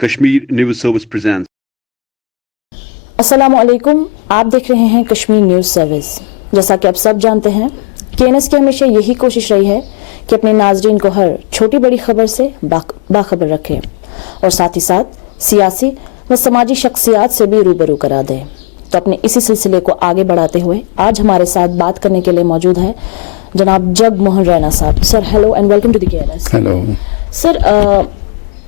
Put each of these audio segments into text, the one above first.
Kashmir News Service presents. अस्सलाम वालेकुम, आप देख रहे हैं कश्मीर न्यूज़ सर्विस। जैसा कि आप सब जानते हैं, KNS की हमेशा यही कोशिश रही है कि अपने नाजरीन को हर छोटी बड़ी खबर से बाखबर रखें और साथ ही साथ सियासी व समाजी शख्सियात से भी रूबरू करा दें। तो अपने इसी सिलसिले को आगे बढ़ाते हुए आज हमारे साथ बात करने के लिए मौजूद है जनाब जगमोहन रैना साहब। Sir hello and welcome to the KNS। Hello sir,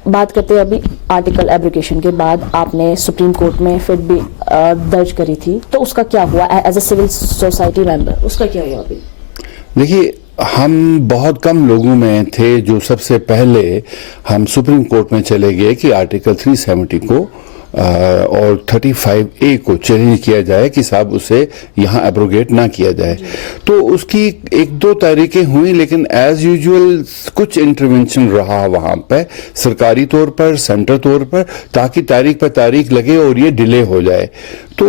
बात करते हैं अभी आर्टिकल एब्रिकेशन के बाद आपने सुप्रीम कोर्ट में फिर भी दर्ज करी थी, तो उसका क्या हुआ as a civil society member, उसका क्या हुआ अभी? देखिए, हम बहुत कम लोगों में थे जो सबसे पहले हम सुप्रीम कोर्ट में चले गए कि आर्टिकल 370 को और 35A को चैलेंज किया जाए कि साहब उसे यहाँ एब्रोगेट ना किया जाए। तो उसकी एक दो तारीखें हुई, लेकिन एज यूजुअल कुछ इंटरवेंशन रहा वहाँ पे सरकारी तौर पर, सेंटर तौर पर, ताकि तारीख पर तारीख लगे और ये डिले हो जाए। तो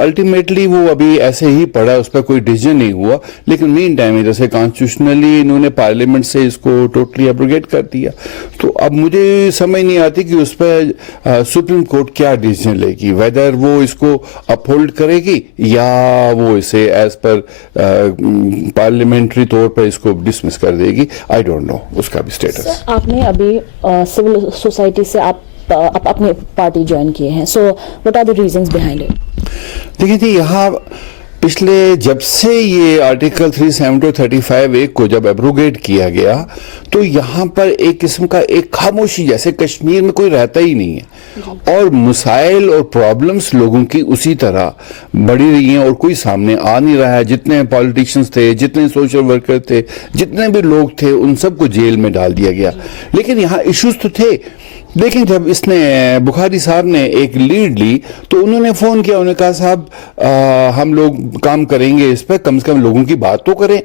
अल्टीमेटली वो अभी ऐसे ही पड़ा, उस पर कोई डिसीजन नहीं हुआ। लेकिन मीन टाइम जैसे कॉन्स्टिट्यूशनली इन्होंने पार्लियामेंट से इसको टोटली एब्रोगेट कर दिया। तो अब मुझे समझ नहीं आती कि उस पर सुप्रीम कोर्ट क्या डिसीजन लेगी, वेदर वो इसको अपहोल्ड करेगी या वो इसे एज पर पार्लियामेंट्री तौर पर इसको डिसमिस कर देगी। आई डोंट नो उसका भी स्टेटस। आपने अभी सिविल सोसाइटी से आप अपनी पार्टी ज्वाइन किए हैं, so what are the reasons behind it? देखिए थी यहाँ पिछले जब से ये आर्टिकल 370 35A को जब एब्रोगेट किया गया तो यहाँ पर एक किस्म का एक खामोशी, जैसे कश्मीर में कोई रहता ही नहीं है और मसाइल और प्रॉब्लम्स लोगों की उसी तरह बढ़ी रही हैं और कोई सामने आ नहीं रहा है। जितने पॉलिटिशियंस थे, जितने सोशल वर्कर थे, जितने भी लोग थे, उन सबको जेल में डाल दिया गया। लेकिन यहाँ इश्यूज तो थे। लेकिन जब इसने बुखारी साहब ने एक लीड ली तो उन्होंने फ़ोन किया, उन्होंने कहा साहब हम लोग काम करेंगे इस पर, कम से कम लोगों की बात तो करें।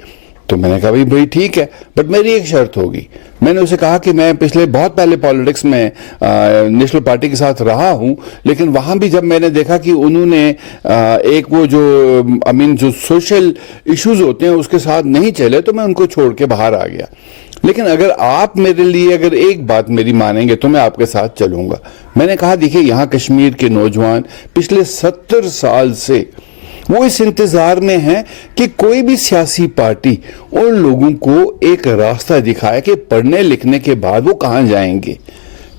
तो मैंने कहा भाई ठीक है, बट मेरी एक शर्त होगी। मैंने उसे कहा कि मैं पिछले बहुत पहले पॉलिटिक्स में नेशनल पार्टी के साथ रहा हूं, लेकिन वहां भी जब मैंने देखा कि उन्होंने एक वो जो जो सोशल इश्यूज होते हैं उसके साथ नहीं चले, तो मैं उनको छोड़ के बाहर आ गया। लेकिन अगर आप मेरे लिए अगर एक बात मेरी मानेंगे तो मैं आपके साथ चलूंगा। मैंने कहा देखिए, यहाँ कश्मीर के नौजवान पिछले 70 साल से वो इस इंतजार में है कि कोई भी सियासी पार्टी उन लोगों को एक रास्ता दिखाए कि पढ़ने लिखने के बाद वो कहाँ जाएंगे।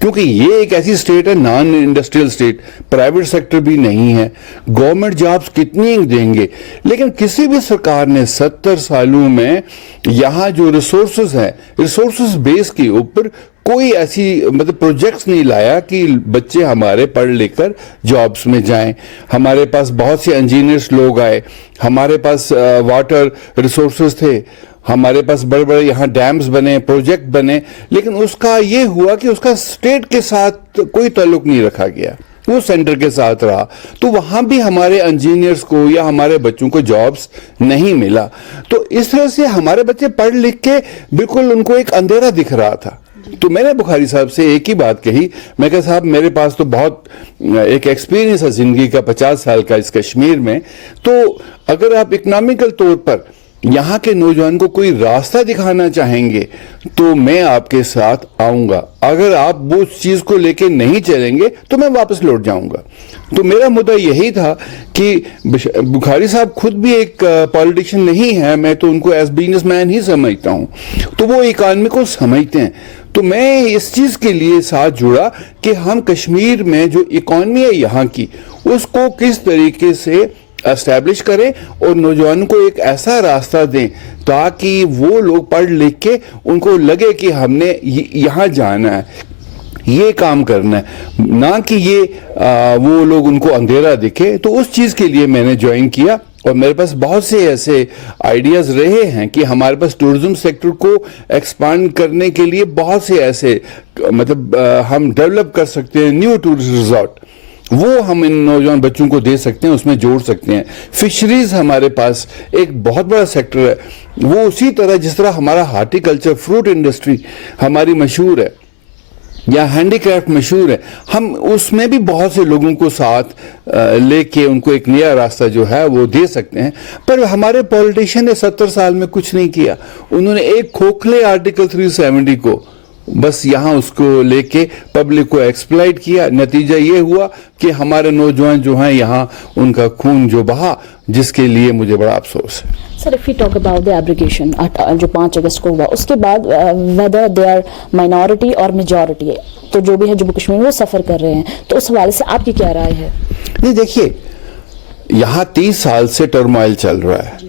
क्योंकि ये एक ऐसी स्टेट है, non industrial state, private sector भी नहीं है, गवर्नमेंट जॉब्स कितनी देंगे। लेकिन किसी भी सरकार ने 70 सालों में यहाँ जो रिसोर्सेज हैं, रिसोर्सेज बेस के ऊपर कोई ऐसी प्रोजेक्ट्स नहीं लाया कि बच्चे हमारे पढ़ लिख कर जॉब्स में जाएं। हमारे पास बहुत से इंजीनियर्स लोग आए, हमारे पास वाटर रिसोर्सेज थे, हमारे पास बड़े बड़े यहाँ डैम्स बने, प्रोजेक्ट बने, लेकिन उसका ये हुआ कि उसका स्टेट के साथ कोई ताल्लुक नहीं रखा गया, वो सेंटर के साथ रहा। तो वहां भी हमारे इंजीनियर्स को या हमारे बच्चों को जॉब्स नहीं मिला। तो इस तरह से हमारे बच्चे पढ़ लिख के बिल्कुल उनको एक अंधेरा दिख रहा था। तो मैंने बुखारी साहब से एक ही बात कही, मैं कहा साहब मेरे पास तो बहुत एक एक्सपीरियंस है जिंदगी का, 50 साल का इस कश्मीर में, तो अगर आप इकोनॉमिकल तौर पर यहाँ के नौजवान को कोई रास्ता दिखाना चाहेंगे तो मैं आपके साथ आऊंगा। अगर आप वो चीज को लेके नहीं चलेंगे तो मैं वापस लौट जाऊंगा। तो मेरा मुद्दा यही था कि बुखारी साहब खुद भी एक पॉलिटिशियन नहीं है, मैं तो उनको एज बिजनेसमैन ही समझता हूं, तो वो इकॉनमी को समझते हैं। तो मैं इस चीज के लिए साथ जुड़ा कि हम कश्मीर में जो इकॉनमी है यहाँ की, उसको किस तरीके से एस्टैब्लिश करें और नौजवानों को एक ऐसा रास्ता दें ताकि वो लोग पढ़ लिख के उनको लगे कि हमने यहाँ जाना है, ये काम करना है, ना कि ये वो लोग उनको अंधेरा दिखे। तो उस चीज के लिए मैंने ज्वाइन किया और मेरे पास बहुत से ऐसे आइडियाज रहे हैं कि हमारे पास टूरिज्म सेक्टर को एक्सपांड करने के लिए बहुत से ऐसे हम डेवलप कर सकते हैं। न्यू टूरिस्ट रिजॉर्ट वो हम इन नौजवान बच्चों को दे सकते हैं, उसमें जोड़ सकते हैं। फिशरीज हमारे पास एक बहुत बड़ा सेक्टर है, वो उसी तरह जिस तरह हमारा हार्टिकल्चर, फ्रूट इंडस्ट्री हमारी मशहूर है या हैंडीक्राफ्ट मशहूर है, हम उसमें भी बहुत से लोगों को साथ लेके उनको एक नया रास्ता जो है वो दे सकते हैं। पर हमारे पॉलिटिशियन ने 70 साल में कुछ नहीं किया। उन्होंने एक खोखले आर्टिकल 370 को बस यहाँ उसको लेके पब्लिक को एक्सप्लॉइट किया. नतीजा ये हुआ कि हमारे नौजवान जो हैं यहाँ उनका खून जो बहा, जिसके लिए मुझे बड़ा अफसोस है. Sir, if you talk about the abrogation जो 5 अगस्त को हुआ, उसके बाद वेदर दे आर माइनॉरिटी और मेजॉरिटी, तो जो भी है जम्मू कश्मीर वो सफ़र कर रहे हैं, तो उस हवाले से आपकी क्या राय है? नहीं, देखिए, यहाँ 30 साल से टर्मोइल चल रहा है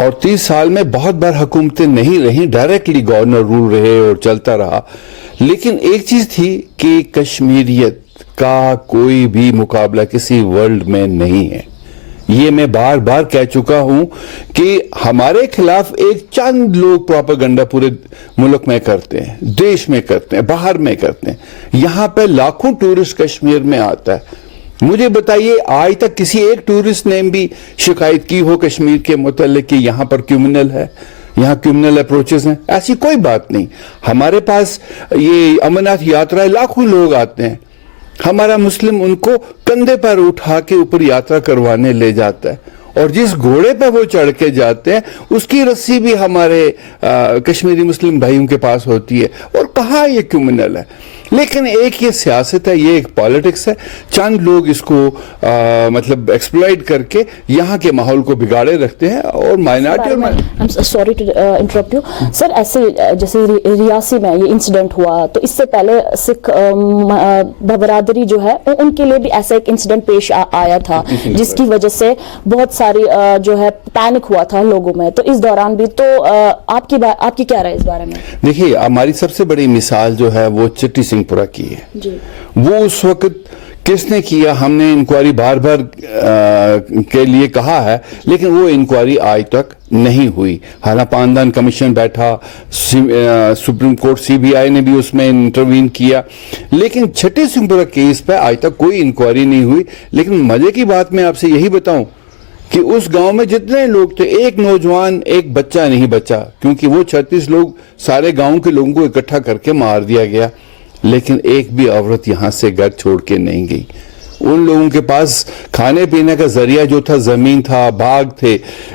और 30 साल में बहुत बार हुकूमतें नहीं रही, डायरेक्टली गवर्नर रूल रहे और चलता रहा. लेकिन एक चीज थी कि कश्मीरियत का कोई भी मुकाबला किसी वर्ल्ड में नहीं है. ये मैं बार बार कह चुका हूं कि हमारे खिलाफ एक चंद लोग प्रोपेगेंडा पूरे मुल्क में करते हैं, देश में करते हैं, बाहर में करते हैं. यहां पे लाखों टूरिस्ट कश्मीर में आता है. मुझे बताइए, आज तक किसी एक टूरिस्ट ने भी शिकायत की हो कश्मीर के मुतालिक कि यहां पर क्रिमिनल है, यहाँ क्रिमिनल अप्रोचेस हैं? ऐसी कोई बात नहीं. हमारे पास ये अमरनाथ यात्रा, लाखों लोग आते हैं, हमारा मुस्लिम उनको कंधे पर उठा के ऊपर यात्रा करवाने ले जाता है, और जिस घोड़े पर वो चढ़ के जाते हैं उसकी रस्सी भी हमारे कश्मीरी मुस्लिम भाइयों के पास होती है. और कहाँ ये क्रिमिनल है? लेकिन एक ये सियासत है, ये एक पॉलिटिक्स है. चंद लोग इसको मतलब एक्सप्लॉइट करके यहाँ के माहौल को बिगाड़े रखते हैं और minority. Sorry to interrupt you sir, ऐसे जैसे रियासी में ये इंसिडेंट हुआ, तो इससे पहले सिख बरादरी जो है उनके लिए भी ऐसा एक इंसिडेंट पेश आया था, जिसकी वजह से बहुत सारी जो है पैनिक हुआ था लोगों में. तो इस दौरान भी तो आपकी क्या राय इस बारे में? देखिए, हमारी सबसे बड़ी मिसाल जो है वो चिट्टी सिंहपुरा की है जी. वो उस वक्त किसने किया, हमने इंक्वायरी बार बार के लिए कहा है, लेकिन वो इंक्वायरी आज तक नहीं हुई. हालांकि पानदान कमीशन बैठा, सुप्रीम कोर्ट सीबीआई ने भी उसमें इंटरवीन किया, लेकिन चिट्टी सिंहपुरा केस पे आज तक कोई इंक्वायरी नहीं हुई. लेकिन मजे की बात मैं आपसे यही बताऊं कि उस गांव में जितने लोग थे, एक नौजवान, एक बच्चा नहीं बचा, क्योंकि वो 36 लोग सारे गांव के लोगों को इकट्ठा करके मार दिया गया. लेकिन एक भी औरत यहां से घर छोड़ के नहीं गई. उन लोगों के पास खाने पीने का जरिया जो था, जमीन था, बाग थे,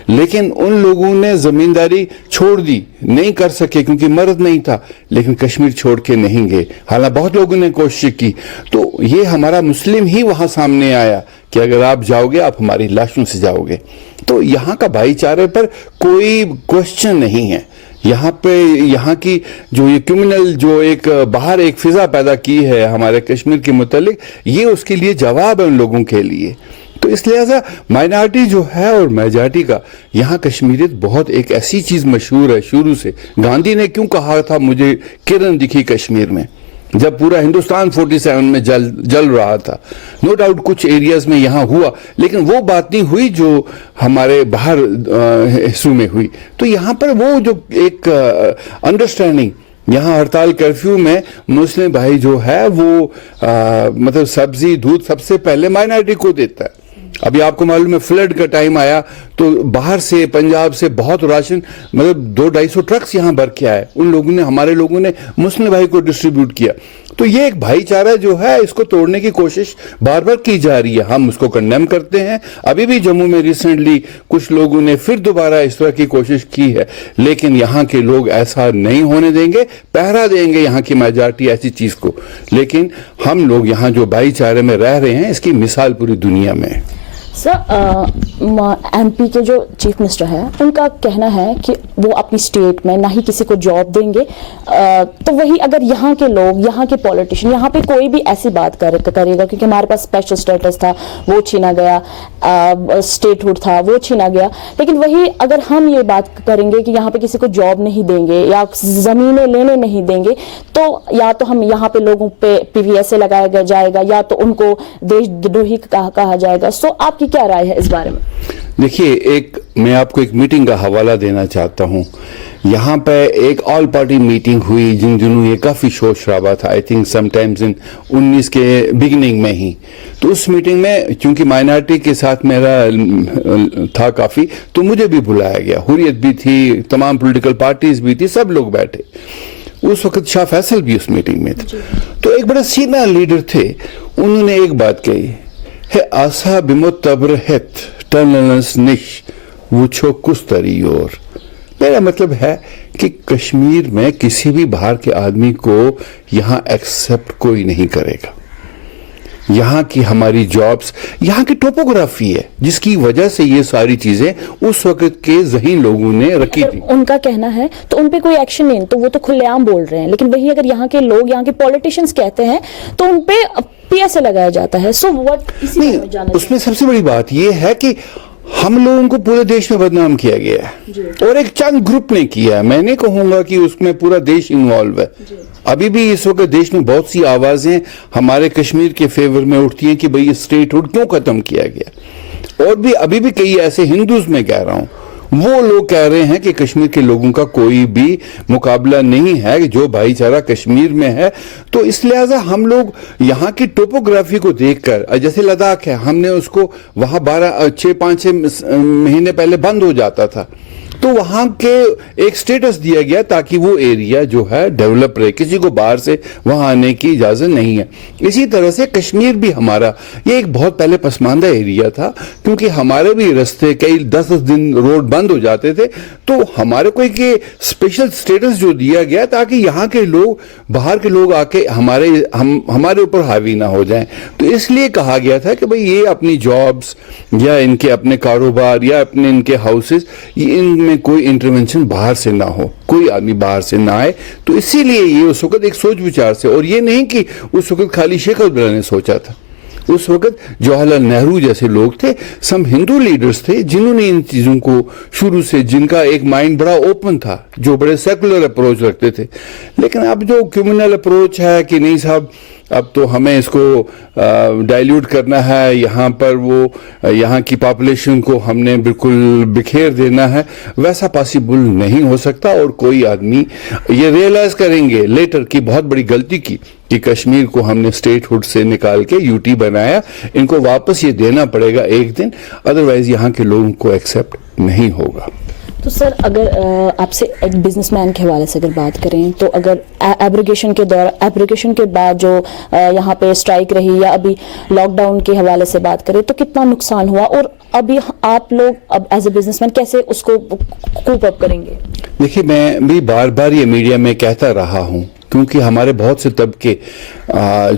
लेकिन उन लोगों ने जमींदारी छोड़ दी, नहीं कर सके क्योंकि मर्द नहीं था. लेकिन कश्मीर छोड़ के नहीं गए, हालांकि बहुत लोगों ने कोशिश की. तो ये हमारा मुस्लिम ही वहां सामने आया कि अगर आप जाओगे, आप हमारी लाशों से जाओगे. तो यहाँ का भाईचारे पर कोई क्वेश्चन नहीं है. यहाँ पे यहाँ की जो ये क्रिमिनल जो एक बाहर एक फिजा पैदा की है हमारे कश्मीर के मुतालिक, ये उसके लिए जवाब है उन लोगों के लिए. तो इस लिहाजा माइनॉरिटी जो है और मेजॉरिटी का यहाँ कश्मीरियत बहुत एक ऐसी चीज मशहूर है शुरू से. गांधी ने क्यों कहा था, मुझे किरण दिखी कश्मीर में, जब पूरा हिंदुस्तान 47 में जल रहा था. नो डाउट कुछ एरियाज में यहाँ हुआ, लेकिन वो बात नहीं हुई जो हमारे बाहर हिस्सों में हुई. तो यहाँ पर वो जो एक अंडरस्टैंडिंग, यहाँ हड़ताल कर्फ्यू में मुस्लिम भाई जो है वो मतलब सब्जी दूध सबसे पहले माइनॉरिटी को देता है. अभी आपको मालूम है फ्लड का टाइम आया तो बाहर से पंजाब से बहुत राशन, मतलब 200-250 ट्रक्स यहाँ भर के आए. उन लोगों ने, हमारे लोगों ने मुस्लिम भाई को डिस्ट्रीब्यूट किया. तो ये एक भाईचारा जो है, इसको तोड़ने की कोशिश बार बार की जा रही है. हम उसको कंडेम करते हैं. अभी भी जम्मू में रिसेंटली कुछ लोगों ने फिर दोबारा इस तरह की कोशिश की है, लेकिन यहाँ के लोग ऐसा नहीं होने देंगे, पहरा देंगे यहाँ की मेजॉरिटी ऐसी चीज को. लेकिन हम लोग यहाँ जो भाईचारे में रह रहे हैं, इसकी मिसाल पूरी दुनिया में है. सर, एमपी के जो चीफ मिनिस्टर हैं, उनका कहना है कि वो अपनी स्टेट में ना ही किसी को जॉब देंगे. तो वही अगर यहाँ के लोग, यहाँ के पॉलिटिशियन, यहाँ पे कोई भी ऐसी बात करेगा, क्योंकि हमारे पास स्पेशल स्टेटस था वो छीना गया, स्टेटहुड था वो छीना गया, लेकिन वही अगर हम ये बात करेंगे कि यहाँ पे किसी को जॉब नहीं देंगे या जमीनें लेने नहीं देंगे, तो या तो हम यहाँ पे लोगों पे PVSA लगाया जाएगा या तो उनको देशद्रोही कहा जाएगा. सो आपकी क्या राय है इस बारे में? देखिए, मैं आपको एक मीटिंग का हवाला देना चाहता हूं. यहाँ पे एक ऑल पार्टी मीटिंग हुई जिन दिनों ये काफी शोर शराबा था, आई थिंक समटाइम्स इन 19 के बिगिनिंग में ही. तो उस मीटिंग में चूंकि माइनॉरिटी के साथ मेरा था काफी, तो मुझे भी बुलाया गया. हुर्रियत भी थी, तमाम पॉलिटिकल पार्टीज भी थी, सब लोग बैठे. उस वक्त शाह फैसल भी उस मीटिंग में थे. तो एक बड़ा सीनियर लीडर थे, उन्होंने एक बात कही है, आशा बिमुतबरहत टनलस निश वो छो कुछ तरी और. मेरा मतलब है کہ کشمیر میں کسی بھی باہر کے آدمی کو یہاں ایکسیپٹ کوئی نہیں کرے گا. یہاں کی ہماری جابس, یہاں کی ٹوپوگرافی ہے جس کی وجہ سے یہ ساری چیزیں اس وقت کے ذہین لوگوں نے رکھی تھی. ان کا کہنا ہے تو ان پہ کوئی ایکشن نہیں, تو وہ تو کھلے عام بول رہے ہیں, لیکن وہی اگر یہاں کے لوگ, یہاں کے پولیٹیشینز کہتے ہیں تو ان پہ پی ایس اے لگایا جاتا ہے. سو وٹ, اس میں سب سے بڑی بات یہ ہے کہ ہم لوگوں کو پورے دیش میں بدنام کیا گیا ہے اور ایک چند گروپ نے کیا ہے. میں نہیں کہوں گا کہ اس میں پورا دیش انوالو ہے. ابھی بھی اس وقت دیش میں بہت سی آوازیں ہمارے کشمیر کے فیور میں اٹھتی ہیں کہ بھئی اسٹیٹ ہوڈ کیوں ختم کیا گیا, اور بھی ابھی بھی کئی ایسے ہندوز میں کہہ رہا ہوں, وہ لوگ کہہ رہے ہیں کہ کشمیر کے لوگوں کا کوئی بھی مقابلہ نہیں ہے جو بھائی چارہ کشمیر میں ہے. تو اس لہٰذا ہم لوگ یہاں کی ٹوپوگرافی کو دیکھ کر, جیسے لداخ ہے, ہم نے اس کو وہاں 5-6 مہینے پہلے بند ہو جاتا تھا, تو وہاں کے ایک سٹیٹس دیا گیا تاکہ وہ ایریا جو ہے ڈیولپ رہے, کسی کو باہر سے وہاں آنے کی اجازت نہیں ہے. اسی طرح سے کشمیر بھی ہمارا یہ ایک بہت پہلے پسماندہ ایریا تھا, کیونکہ ہمارے بھی رستے کئی 10 دن روڈ بند ہو جاتے تھے, تو ہمارے کو ایک اسپیشل سٹیٹس جو دیا گیا تاکہ یہاں کے لوگ, باہر کے لوگ آ کے ہمارے اوپر حاوی نہ ہو جائیں. تو اس لیے کہا گیا تھا کہ بھئی یہ اپنی جابس یا ان کے اپنے کاروبار یا اپنے ان کے ہاؤسز, ان میں کوئی انٹرونشن باہر سے نہ ہو, کوئی آدمی باہر سے نہ آئے. تو اسی لیے یہ اس وقت ایک سوچ وچار سے, اور یہ نہیں کہ اس وقت خالی شیخ عبداللہ نے سوچا تھا, اس وقت جواہر لال نہرو جیسے لوگ تھے, سم ہندو لیڈرز تھے جنہوں نے ان چیزوں کو شروع سے, جن کا ایک مائنڈ بڑا اوپن تھا, جو بڑے سیکولر اپروچ رکھتے تھے. لیکن اب جو کمیونل اپروچ ہے کہ نہیں صاحب اب تو ہمیں اس کو ڈائلیوٹ کرنا ہے, یہاں پر وہ یہاں کی پاپولیشن کو ہم نے بالکل بکھیر دینا ہے, ویسا پاسبل نہیں ہو سکتا. اور کوئی آدمی یہ ریئلائز کریں گے لیٹر کی بہت بڑی غلطی کی کہ کشمیر کو ہم نے اسٹیٹ ہوڈ سے نکال کے یو ٹی بنایا, ان کو واپس یہ دینا پڑے گا ایک دن, ادروائز یہاں کے لوگوں کو ایکسیپٹ نہیں ہوگا. تو سر اگر آپ سے ایک بزنس مین کے حوالے سے اگر بات کریں تو اگر ایبریگیشن کے بعد جو یہاں پہ اسٹرائک رہی یا ابھی لاک ڈاؤن کے حوالے سے بات کریں تو کتنا نقصان ہوا, اور ابھی آپ لوگ اب ایز اے بزنس مین کیسے اس کو کوپ اپ کریں گے؟ دیکھیے میں بھی بار بار یہ میڈیا میں کہتا رہا ہوں, کیونکہ ہمارے بہت سے طبقے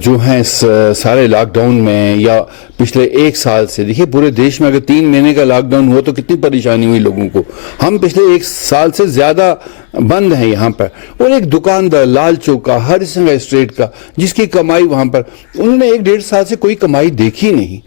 جو ہیں اس سارے لاک ڈاؤن میں یا پچھلے 1 سال سے, دیکھیے پورے دیش میں اگر 3 مہینے کا لاک ڈاؤن ہوا تو کتنی پریشانی ہوئی لوگوں کو. ہم پچھلے 1 سال سے زیادہ بند ہیں یہاں پر, اور ایک دکاندار لال چوک کا, ہر سنگا اسٹریٹ کا, جس کی کمائی وہاں پر انہوں نے 1-1.5 سال سے کوئی کمائی دیکھی نہیں,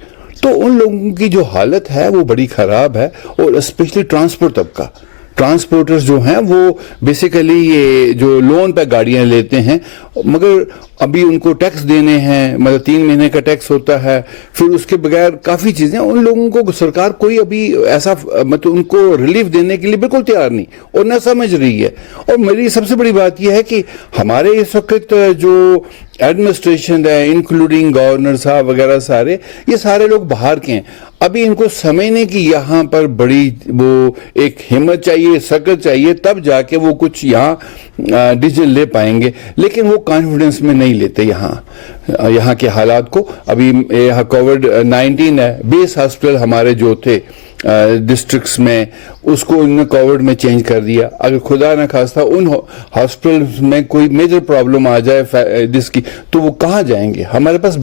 تو ان لوگوں کی جو حالت ہے وہ بڑی خراب ہے. اور اسپیشلی ٹرانسپورٹ طبقہ, ٹرانسپورٹرز جو ہیں وہ بیسیکلی یہ جو لون پہ گاڑیاں لیتے ہیں, مگر ابھی ان کو ٹیکس دینے ہیں, مطلب 3 مہینے کا ٹیکس ہوتا ہے, پھر اس کے بغیر کافی چیزیں, ان لوگوں کو سرکار کوئی ابھی ایسا مطلب ان کو ریلیف دینے کے لیے بالکل تیار نہیں اور نہ سمجھ رہی ہے. اور میری سب سے بڑی بات یہ ہے کہ ہمارے اس وقت جو ایڈمنسٹریشن ہے, انکلوڈنگ گورنر صاحب وغیرہ سارے, یہ سارے لوگ باہر کے ہیں. ابھی ان کو سمجھنے کی یہاں پر بڑی وہ ایک ہمت چاہیے, سکت چاہیے, تب جا کے وہ کچھ یہاں ڈیسیژن لے پائیں گے. لیکن وہ کانفیڈنس میں نہیں لیتے یہاں کے حالات کو. ابھی کووڈ-19 ہے, 20 ہاسپٹل ہمارے جو تھے ڈسٹرکٹس میں, اس کو انہوں نے کووڈ میں چینج کر دیا. اگر خدا نہ خواستہ ان ہاسپٹلس میں کوئی میجر پرابلم آ جائے جس کی, تو وہ کہاں جائیں گے ہمارے پاس.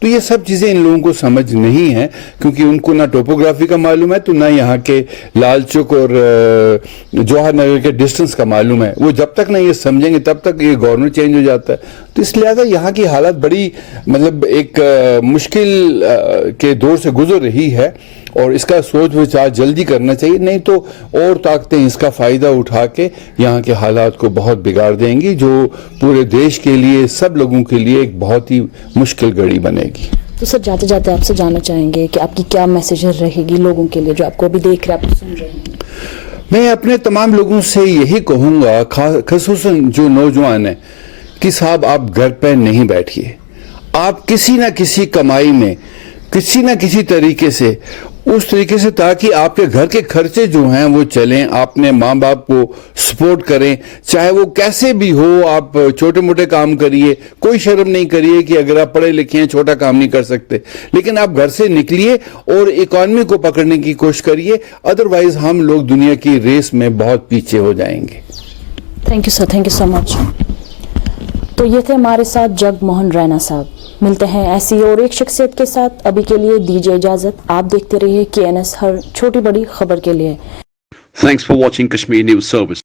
تو یہ سب چیزیں ان لوگوں کو سمجھ نہیں ہیں, کیونکہ ان کو نہ ٹوپوگرافی کا معلوم ہے, تو نہ یہاں کے لال چوک اور جواہر نگر کے ڈسٹنس کا معلوم ہے. وہ جب تک نہ یہ سمجھیں گے تب تک یہ گورنر چینج ہو جاتا ہے. تو اس لہٰذا یہاں کی حالت بڑی مطلب ایک مشکل کے دور سے گزر رہی ہے, اور اس کا سوچ وچار جلدی کرنا چاہیے, نہیں تو اور طاقتیں اس کا فائدہ اٹھا کے یہاں کے حالات کو بہت بگاڑ دیں گی, جو پورے دیش کے لیے, سب لوگوں کے لیے ایک بہت ہی مشکل گھڑی بنے گی. تو سر جاتے جاتے آپ سے جاننا چاہیں گے کہ آپ کی کیا میسیج رہے گی لوگوں کے لیے جو آپ کو ابھی دیکھ رہے, آپ سن رہے ہیں؟ میں اپنے تمام لوگوں سے یہی کہوں گا, خصوصاً جو نوجوان ہیں, کہ صاحب آپ گھر پہ نہیں بیٹھیے, آپ کسی نہ کسی کمائی میں کسی نہ کسی طریقے سے, اس طریقے سے تاکہ آپ کے گھر کے خرچے جو ہیں وہ چلیں, آپ اپنے ماں باپ کو سپورٹ کریں, چاہے وہ کیسے بھی ہو. آپ چھوٹے موٹے کام کریے, کوئی شرم نہیں کریے کہ اگر آپ پڑھے لکھے ہیں چھوٹا کام نہیں کر سکتے, لیکن آپ گھر سے نکلیے اور اکانومی کو پکڑنے کی کوشش کریے, ادروائز ہم لوگ دنیا کی ریس میں بہت پیچھے ہو جائیں گے. Thank you sir, thank you so much. तो ये थे हमारे साथ जगमोहन रैना साहब। मिलते हैं ऐसी और एक शख्सियत के साथ, अभी के लिए दीजिए इजाजत। आप देखते रहिए KNS, हर छोटी बड़ी खबर के लिए। Thanks for watching Kashmir News Service.